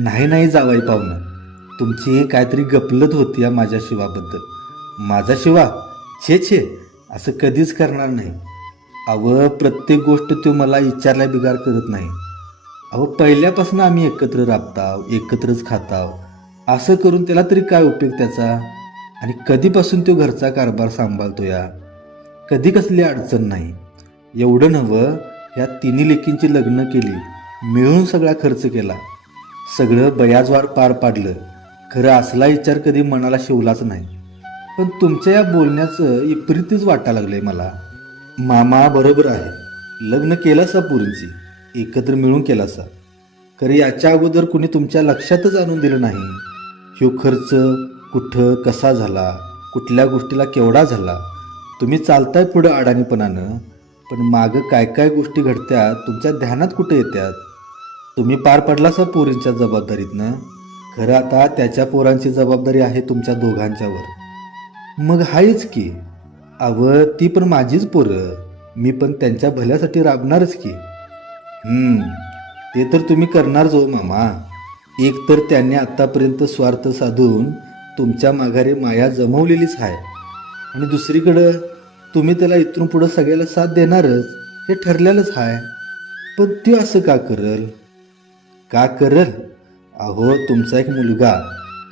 नाही नाही जावाई पाहुणं, तुमची काहीतरी गपलत होती या माझ्या शिवाबद्दल. माझा शिवा? छे छे, असं कधीच करणार नाही. अहो, प्रत्येक गोष्ट तो मला विचारल्या बिगार करत नाही. अहो, पहिल्यापासून आम्ही एकत्र राबताव, एकत्रच खाताव. असं करून त्याला तरी काय उपयोग त्याचा? आणि कधीपासून तो घरचा कारभार सांभाळतो या? कधी कसली अडचण नाही. एवढं नवं, ह्या तिन्ही लेकींची लग्न केली, मिळून सगळा खर्च केला, सगळं बयाजवार पार पाडलं. खरं असला विचार कधी मनाला शिवलाच नाही. पण तुमच्या या बोलण्याचं विपरीतच वाटायला लागलंय मला. मामा बरोबर आहे, लग्न केलासा पोरींची, एकत्र मिळून केलासा. खरं याच्या अगोदर कुणी तुमच्या लक्षातच आणून दिलं नाही. ह्यो खर्च कुठं कसा झाला, कुठल्या गोष्टीला केवढा झाला. तुम्ही चालताय पुढं अडाणीपणानं, पण मागं काय काय गोष्टी घडत्यात तुमच्या ध्यानात कुठं येत्यात. तुम्ही पार पडलासा पोरींच्या जबाबदारीतनं. खरं आता त्याच्या पोरांची जबाबदारी आहे तुमच्या दोघांच्यावर. मग हायच की. ती पण माझीच पोरं, मी पण त्यांच्या भल्यासाठी राबणारच की. ते तर तुम्ही करणार जो मामा. एक तर त्यांनी आत्तापर्यंत स्वार्थ साधून तुमच्या माघारी माया जमवलेलीच आहे, आणि दुसरीकडं तुम्ही त्याला इथून पुढं सगळ्याला साथ देणारच हे ठरलेलंच आहे. पण ते असं का करल? का करल? अहो, तुमचा एक मुलगा,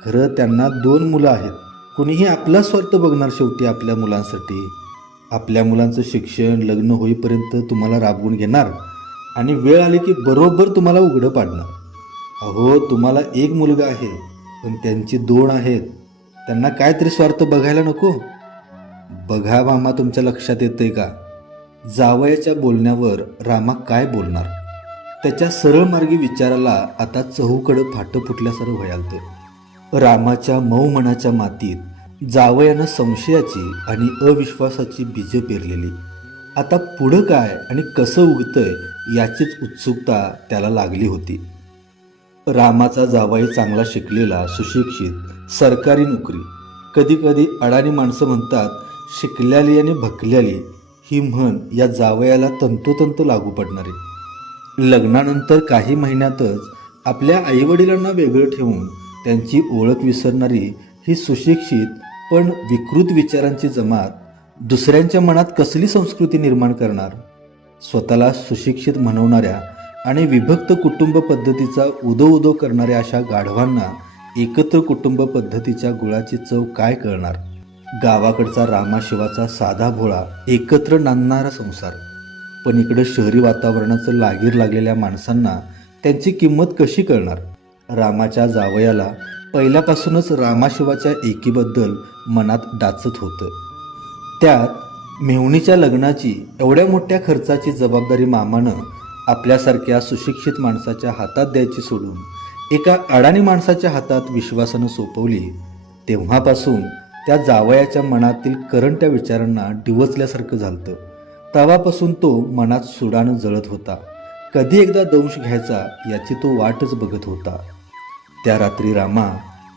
खरं त्यांना 2 मुलं आहेत. कुणीही आपला स्वार्थ बघणार शेवटी आपल्या मुलांसाठी. आपल्या मुलांचं शिक्षण लग्न होईपर्यंत तुम्हाला राबवून घेणार, आणि वेळ आली की बरोबर तुम्हाला उघडं पाडणार. अहो, तुम्हाला एक मुलगा आहे, पण त्यांची 2 आहेत. त्यांना काहीतरी स्वार्थ बघायला नको? बघा मामा, तुमच्या लक्षात येतंय का? जावयाच्या बोलण्यावर रामा काय बोलणार? त्याच्या सरळ मार्गी विचाराला आता चहूकडं फाटं फुटल्यासारखं व्हायलतं. रामाच्या मऊ मनाच्या मातीत जावयानं संशयाची आणि अविश्वासाची बीजं पेरलेली. आता पुढं काय आणि कसं उगतंय याचीच उत्सुकता त्याला लागली होती. रामाचा जावाई चांगला शिकलेला, सुशिक्षित, सरकारी नोकरी. कधी कधी अडाणी माणसं म्हणतात, शिकल्याली आणि भकल्याली ही म्हण या जावयाला तंतोतंत लागू पडणारी. लग्नानंतर काही महिन्यातच आपल्या आईवडिलांना वेगळं ठेवून त्यांची ओळख विसरणारी ही सुशिक्षित पण विकृत विचारांची जमात दुसऱ्यांच्या मनात कसली संस्कृती निर्माण करणार? स्वतःला सुशिक्षित म्हणवणाऱ्या आणि विभक्त कुटुंब पद्धतीचा उदो करणाऱ्या अशा गाढवांना एकत्र कुटुंब पद्धतीच्या गुळाची चव काय कळणार? गावाकडचा रामाशिवाचा साधा भोळा एकत्र नांदणारा संसार. पण इकडं शहरी वातावरणाचं लागीर लागलेल्या माणसांना त्यांची किंमत कशी कळणार? रामाच्या जावयाला पहिल्यापासूनच रामाशिवाच्या एकीबद्दल मनात डाचत होतं. त्यात मेहुणीच्या लग्नाची एवढ्या मोठ्या खर्चाची जबाबदारी मामानं आपल्यासारख्या सुशिक्षित माणसाच्या हातात द्यायची सोडून एका अडाणी माणसाच्या हातात विश्वासानं सोपवली. तेव्हापासून त्या जावयाच्या मनातील करंट्या विचारांना डिवचल्यासारखं झालतं. तेव्हापासून तो मनात सुडानं जळत होता. कधी एकदा दंश घ्यायचा याची तो वाटच बघत होता. त्या रात्री रामा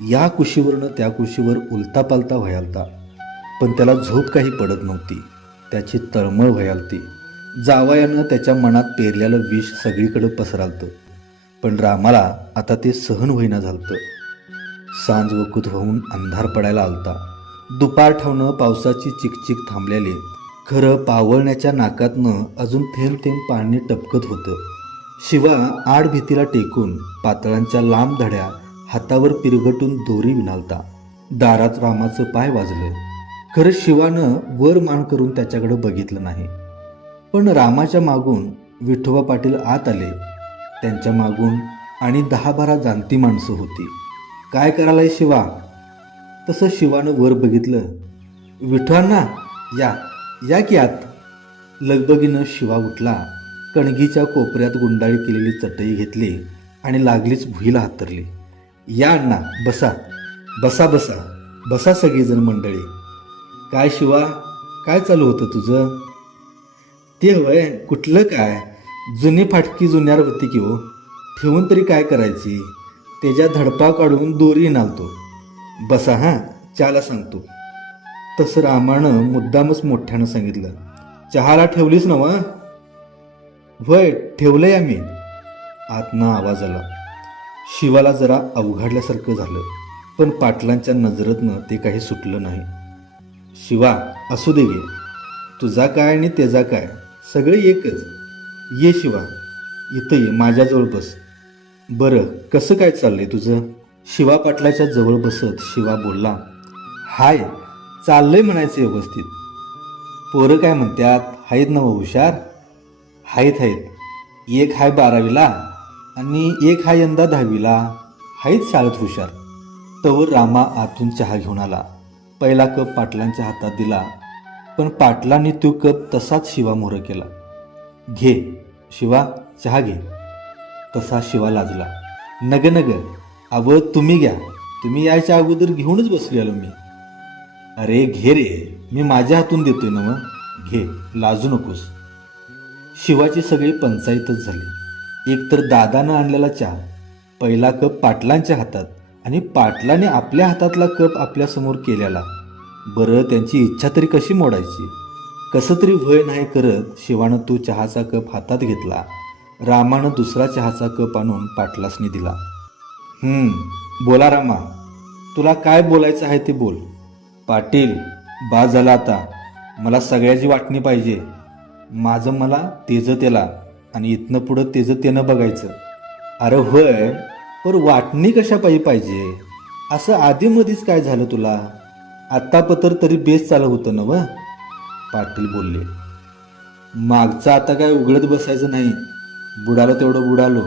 या कुशीवरनं त्या कुशीवर उलतापालता व्हायलता, पण त्याला झोप काही पडत नव्हती. त्याची तळमळ व्हायलती. जावयानं त्याच्या मनात पेरलेलं विष सगळीकडे पसरालतं, पण रामाला आता ते सहन होईना झालतं. सांज वकूत होऊन अंधार पडायला आलता. दुपार ठावनं पावसाची चिकचिक थांबलेली. खरं पावळण्याच्या नाकातनं अजून थेंब थेंब पाणी टपकत होतं. शिवा आड भीतीला टेकून पातळांच्या लांब धड्या हातावर पिरगटून दोरी विणालता. दारात रामाचं पाय वाजलं. खरं शिवानं वर मान करून त्याच्याकडे बघितलं नाही. पण रामाच्या मागून विठोबा पाटील आत आले. त्यांच्या मागून आणि 10-12 जाणती माणसं होती. काय करायलाय शिवा? तसं शिवानं वर बघितलं. विठवांना या या की आत. लगबगीनं शिवा उठला. कणगीच्या कोपऱ्यात गुंडाळी केलेली चटई घेतली आणि लागलीच भुईला हातरली. या अण्णा, बसा बसा बसा बसा सगळीजण मंडळी. काय शिवा, काय चालू होतं तुझं? ते होय, कुठलं काय, जुनी फाटकी जुन्यार होती की हो, ठेवून तरी काय करायची? त्याच्या धडपा काढून दोरी नालतो. बसा हां, चहाला सांगतो. तसं रामानं मुद्दामच मोठ्यानं सांगितलं. चहाला ठेवलीस ना वा? होय, ठेवलंय आम्ही. आतनं आवाज आला. शिवाला जरा अवघडल्यासारखं झालं, पण पाटलांच्या नजरेतनं ते काही सुटलं नाही. शिवा, असू दे गे, तुझा काय आणि त्याचा काय, सगळे एकच. ये शिवा, इथं ये, माझ्याजवळ बस. बरं, कसं काय चाललंय तुझं? शिवा पाटलाच्या जवळ बसत शिवा बोलला, हाय, चाललंय म्हणायचं व्यवस्थित. पोरं काय म्हणतात, आहेत ना हुशार? आहेत आहेत. एक हाय 12वीला आणि एक हाय यंदा 10वीला. आहेत शाळेत हुशार. तवर रामा आतून चहा घेऊन आला. पहिला कप पाटलांच्या हातात दिला, पण पाटलांनी तो कप तसाच शिवा मोहर केला. घे शिवा, चहा घे. तसा शिवा लाजला. नग नग, अव तुम्ही घ्या, तुम्ही यायच्या अगोदर घेऊनच बसलेलो मी. अरे घे रे, मी माझ्या हातून देतोय ना मग, घे, लाजू नकोस. शिवाची सगळी पंचायतच झाली. एकतर दादानं आणलेला चहा, पहिला कप पाटलांच्या हातात आणि पाटलाने आपल्या हातातला कप आपल्यासमोर केलेला. बरं, त्यांची इच्छा तरी कशी मोडायची? कसं तरी भय नाही करत शिवानं तो चहाचा कप हातात घेतला. रामानं दुसरा चहाचा कप आणून पाटलासनी दिला. बोला रामा, तुला काय बोलायचं आहे ते बोल. पाटील, बास झाला आता, मला सगळ्याची वाटणी पाहिजे. माझं मला तेजं त्याला आणि इथनं पुढं तेजं त्यानं बघायचं. अरे होय, पण वाटणी कशा पाहिजे? असं आधीमधीच काय झालं तुला? आत्तापत्र तरी बेस चालू होतं ना व? पाटील बोलले. मागचं आता काय उघडत बसायचं नाही. बुडालो तेवढं बुडालो,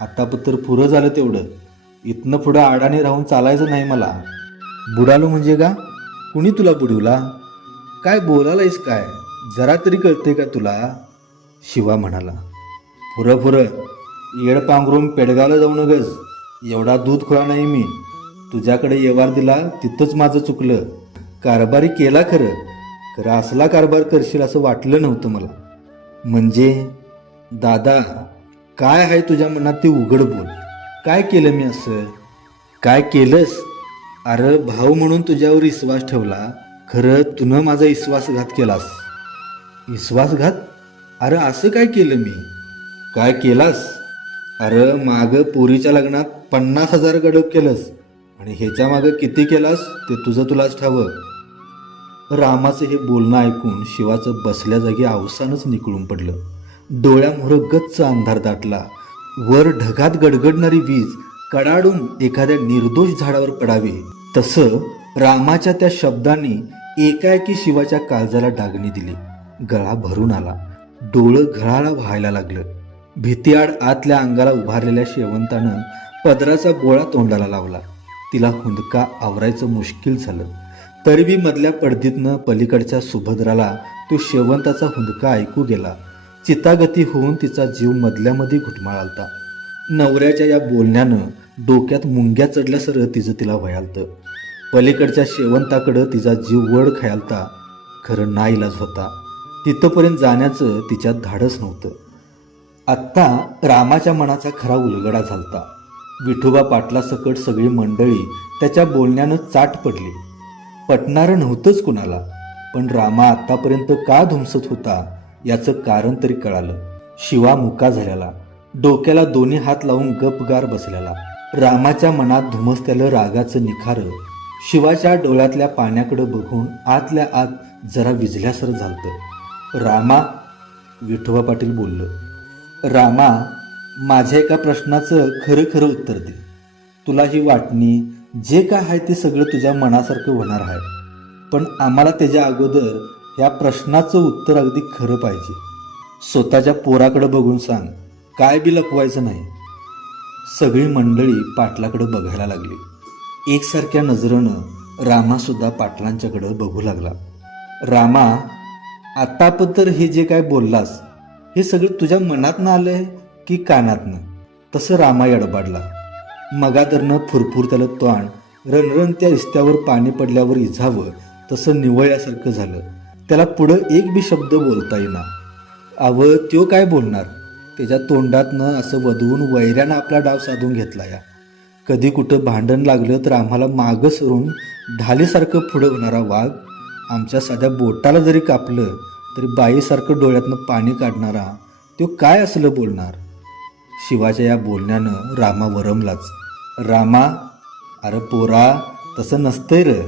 आत्तापत्र पुरं झालं तेवढं. इथनं पुढं आडाने राहून चालायचं नाही मला. बुडालो म्हणजे का? कुणी तुला बुडवला? काय बोलायलायस काय? जरा तरी कळते का तुला? शिवा म्हणाला. पुरं येड पांघरून पेडगावला जाऊ नगस. एवढा दूध खोळा नाही मी. तुझ्याकडे व्यवहार दिला तिथंच माझं चुकलं. कारभारी केला खरं असला कारभार करशील असं वाटलं नव्हतं मला. म्हणजे दादा, काय आहे तुझ्या मनात ते उघड बोल. काय केलं मी असं? काय केलंस? अरे भाऊ म्हणून तुझ्यावर विश्वास ठेवला, खरं तुनं माझा विश्वासघात केलास. विश्वासघात? अरे असं काय केलं मी? काय केलास? अरे मागं पोरीच्या लग्नात 50,000 गडप केलंस आणि ह्याच्या मागं किती केलास ते तुझं तुलाच ठावं. रामाचं हे बोलणं ऐकून शिवाचं बसल्या जागी अवसानच निकळून पडलं. डोळ्यामोहर गच्च अंधार दाटला. वर ढगात गडगडणारी वीज कडाडून एखाद्या निर्दोष झाडावर पडावी तसं रामाच्या त्या शब्दांनी एकाएकी शिवाच्या काळजाला डागणी दिली. गळा भरून आला. डोळं घळाला व्हायला लागलं. भीतीआड आतल्या अंगाला उभारलेल्या शेवंतानं पदराचा बोळा तोंडाला लावला. तिला हुंदका आवरायचं मुश्किल झालं. तरी बी मधल्या पडदीतनं पलीकडच्या सुभद्राला तो शेवंताचा हुंदका ऐकू गेला. चितागती होऊन तिचा जीव मधल्यामध्ये घुटमाळालता. नवऱ्याच्या या बोलण्यानं डोक्यात मुंग्या चढल्यासरं तिचं तिला वयालतं. पलीकडच्या शेवंताकडं तिचा जीव वड खायालता. खरं नाईलाज होता. तिथंपर्यंत जाण्याचं तिच्यात धाडस नव्हतं. आत्ता रामाच्या मनाचा खरा उलगडा झालता. विठोबा पाटला सकट सगळी मंडळी त्याच्या बोलण्यानं चाट पडली. पटणारं नव्हतंच कुणाला, पण रामा आत्तापर्यंत का धुमसत होता याचं कारण तरी कळालं. शिवा मुका झालेला, डोक्याला दोन्ही हात लावून गपगार बसलेला. रामाच्या मनात धुमसत्यालं रागाचं निखारं शिवाच्या डोळ्यातल्या पाण्याकडे बघून आतल्या आत जरा विझल्यासर झालतं. रामा, विठोबा पाटील बोललं. रामा, माझ्या एका प्रश्नाचं खरं खरं उत्तर दे. तुला ही वाटणी जे काय आहे ते सगळं तुझ्या मनासारखं होणार आहे, पण आम्हाला त्याच्या अगोदर या प्रश्नाचं उत्तर अगदी खरं पाहिजे. स्वतःच्या पोराकडे बघून सांग, काय बी लपवायचं नाही. सगळी मंडळी पाटलाकडे बघायला लागली. एकसारख्या नजरेनं रामासुद्धा पाटलांच्याकडं बघू लागला. रामा, आतापत्र हे जे काय बोललास हे सगळं तुझ्या मनातनं आलंय की कानातनं? तसं रामा यडबाडला. मगादरनं फुरफुरत्याला तोंड रणरणत्या रिस्त्यावर पाणी पडल्यावर इझावं तसं निवळल्यासारखं झालं. त्याला पुढं एक बी शब्द बोलता येईना. त्यो काय बोलणार? त्याच्या तोंडातनं असं वधवून वैऱ्यानं आपला डाव साधून घेतला. या कधी कुठं भांडण लागलं तर आम्हाला मागं सरून ढालीसारखं पुढं होणारा वाघ आमच्या साध्या बोटाला जरी कापलं तरी बाईसारखं डोळ्यातनं पाणी काढणारा तो काय असलं बोलणार? शिवाच्या या बोलण्यानं रामा वरमलाच. रामा, अरे पोरा, तसं नसतंय र.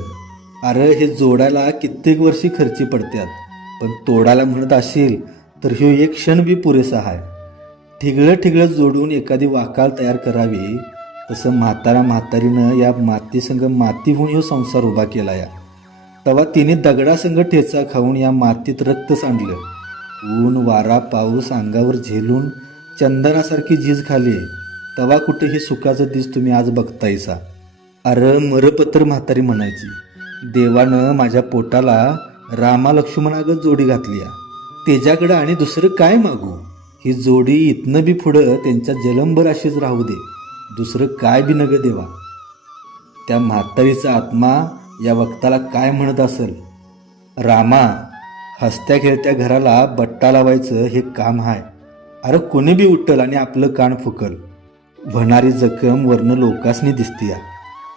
अरे हे जोडायला कित्येक वर्षी खर्ची पडतात, पण तोडायला म्हणत असेल तर ह्यो एक क्षण बी पुरेसा आहे. ठिगळं ठिगळं जोडून एखादी वाकाळ तयार करावी, तसं म्हातारीनं या मातीसंग माती होऊन ह्यो संसार उभा केला या. तेव्हा तिने दगडासंग ठेचा खाऊन या मातीत रक्त सांडलं. ऊन वारा पाऊस अंगावर झेलून चंदनासारखी झीज खाली. तेव्हा कुठे हे सुखाचं दिस तुम्ही आज बघतायसा. अरे मरपत्र म्हातारी म्हणायची, देवानं माझ्या पोटाला रामा लक्ष्मणागत जोडी घातली या. त्याच्याकडं आणि दुसरं काय मागू. ही जोडी इथनं बी पुढं त्यांच्या जलंबर अशीच राहू दे, दुसरं काय बी नग देवा. त्या म्हातारीचा आत्मा या वक्ताला काय म्हणत असेल. रामा, हसत्या खेळत्या घराला बट्टा लावायचं हे काम आहे. अरे कोणी बी उठल आणि आपलं कान फुकल. होणारी जखम वरनं लोकासनी दिसतीया,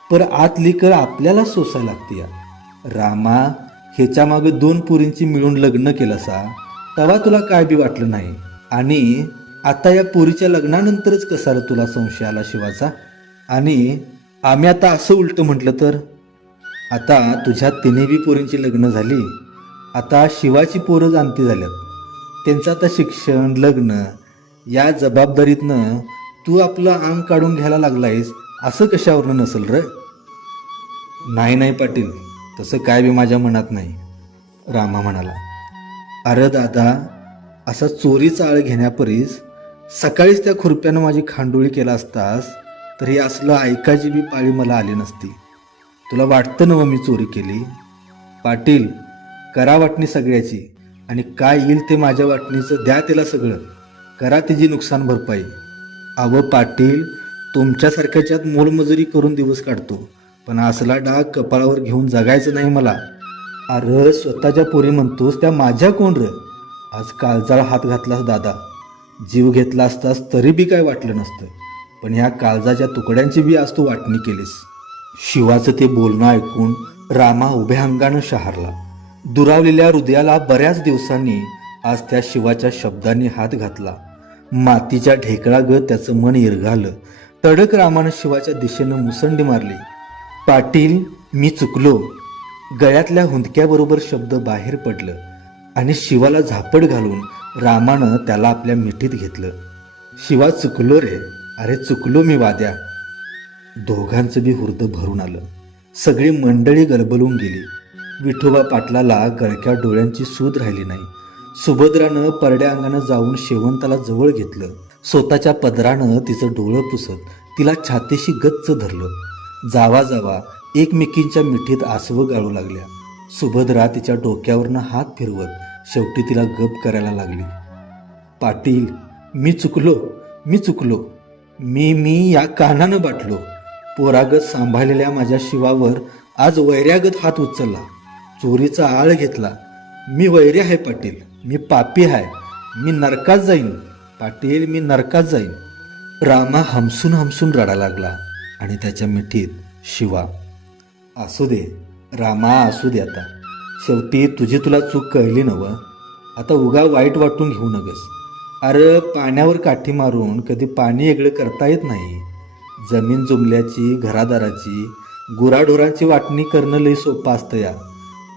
पर आतली कळ आपल्याला सोसायला लागतीया. रामा, ह्याच्या मागं 2 पोरींची मिळून लग्न केलं सा, तेव्हा तुला काय बी वाटलं नाही. आणि आता या पोरीच्या लग्नानंतरच कसा रे तुला संशय आला शिवाचा. आणि आम्ही आता असं उलटं म्हटलं तर, आता तुझ्या 3 बी पोरींची लग्न झाली. आता शिवाची पोरं जाणती झाल्यात. त्यांचं आता शिक्षण लग्न या जबाबदारीतनं तू आपलं अंग काढून घ्यायला लागलायस, असं कशावरनं नसेल र. नाही पाटील, तसं काय बी माझ्या मनात नाही, रामा म्हणाला. अरे दादा, असा चोरीचा आळ घेण्यापरीस सकाळीच त्या खुरप्यानं माझी खांडोळी केला असतास तर हे असलं ऐकायची बी पाळी मला आली नसती. तुला वाटतं ना व मी चोरी केली. पाटील, करा वाटणी सगळ्याची, आणि काय येईल ते माझ्या वाटणीचं द्या तिला सगळं. करा तिची नुकसान भरपाई. अव पाटील, तुमच्यासारख्याच्यात मोलमजुरी करून दिवस काढतो, पण असला डाग कपाळावर घेऊन जगायचं नाही मला. अरे स्वतःच्या पोरी म्हणतोस त्या माझ्या कोण र. आज काळजाला हात घातलास दादा. जीव घेतला असतास तरी बी काय वाटलं नसतं, पण ह्या काळजाच्या तुकड्यांची बी आज तू वाटणी केलीस. शिवाचं ते बोलणं ऐकून रामा उभ्या अंगानं शहारला. दुरावलेल्या हृदयाला बऱ्याच दिवसांनी आज त्या शिवाच्या शब्दांनी हात घातला. मातीच्या ढेकळागत त्याचं मन इरघालं. तडक रामानं शिवाच्या दिशेनं मुसंडी मारली. पाटील, मी चुकलो. गळ्यातल्या हुंदक्याबरोबर शब्द बाहेर पडलं आणि शिवाला झापड घालून रामानं त्याला आपल्या मिठीत घेतलं. शिवा, चुकलो रे. अरे चुकलो मी वाद्या. दोघांचं बी हुर्द भरून आलं. सगळी मंडळी गलबलून गेली. विठोबा पाटलाला गळक्या डोळ्यांची सूद राहिली नाही. सुभद्रानं परड्या अंगानं जाऊन शेवंताला जवळ घेतलं. स्वतःच्या पदरानं तिचं डोळं पुसत तिला छातीशी गच्च धरलं. जावा जावा एकमेकींच्या मिठीत आसवं गाळू लागल्या. सुभद्रा तिच्या डोक्यावरनं हात फिरवत शेवटी तिला गप करायला लागली. पाटील, मी चुकलो. मी या कानानं बाटलो. पोरागत सांभाळलेल्या माझ्या शिवावर आज वैर्यागत हात उचलला. चोरीचा आळ घेतला. मी वैरी आहे पाटील. मी पापी आहे. मी नरकात जाईन पाटील, मी नरकात जाईन. रामा हमसून रडा लागला आणि त्याच्या मिठीत शिवा. असू दे रामा, असू दे. आता शेवटी तुला चूक कळली नवं. आता उगा वाईट वाटून घेऊ नगस. अरे पाण्यावर काठी मारून कधी पाणी वेगळं करता येत नाही. जमीन जुमल्याची, घरादाराची, गुराढोरांची वाटणी करणं लई सोपं असतं या.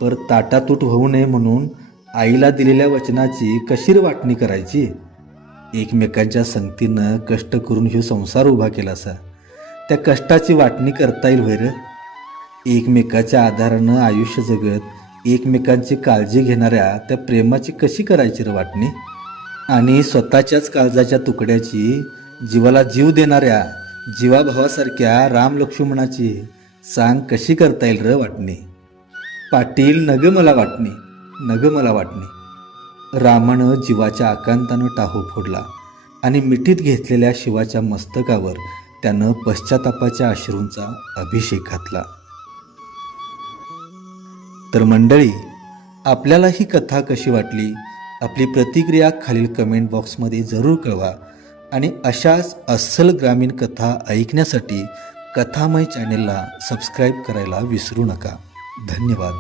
पर ताटातूट होऊ नये म्हणून आईला दिलेल्या वचनाची कशी वाटणी करायची. एकमेकांच्या संगतीनं कष्ट करून ह्यो संसार उभा केला असा, त्या कष्टाची वाटणी करता येईल व्हय रे. एकमेकाच्या आधारानं आयुष्य जगत एकमेकांची काळजी घेणाऱ्या त्या प्रेमाची कशी करायची रे वाटणी. आणि स्वतःच्याच काळजाच्या तुकड्याची, जीवाला जीव देणाऱ्या जीवाभावासारख्या राम लक्ष्मणाची सांग कशी करता येईल रे वाटणी. पाटील, नग मला वाटणी. रामानं जीवाच्या आकांतानं टाहो फोडला आणि मिठीत घेतलेल्या शिवाच्या मस्तकावर त्यानं पश्चातापाच्या अश्रूंचा अभिषेक घातला. तर मंडळी, आपल्याला ही कथा कशी वाटली, आपली प्रतिक्रिया खालील कमेंट बॉक्समध्ये जरूर कळवा. आणि अशाच अस्सल ग्रामीण कथा ऐकण्यासाठी कथामय चॅनेलला सबस्क्राईब करायला विसरू नका. धन्यवाद.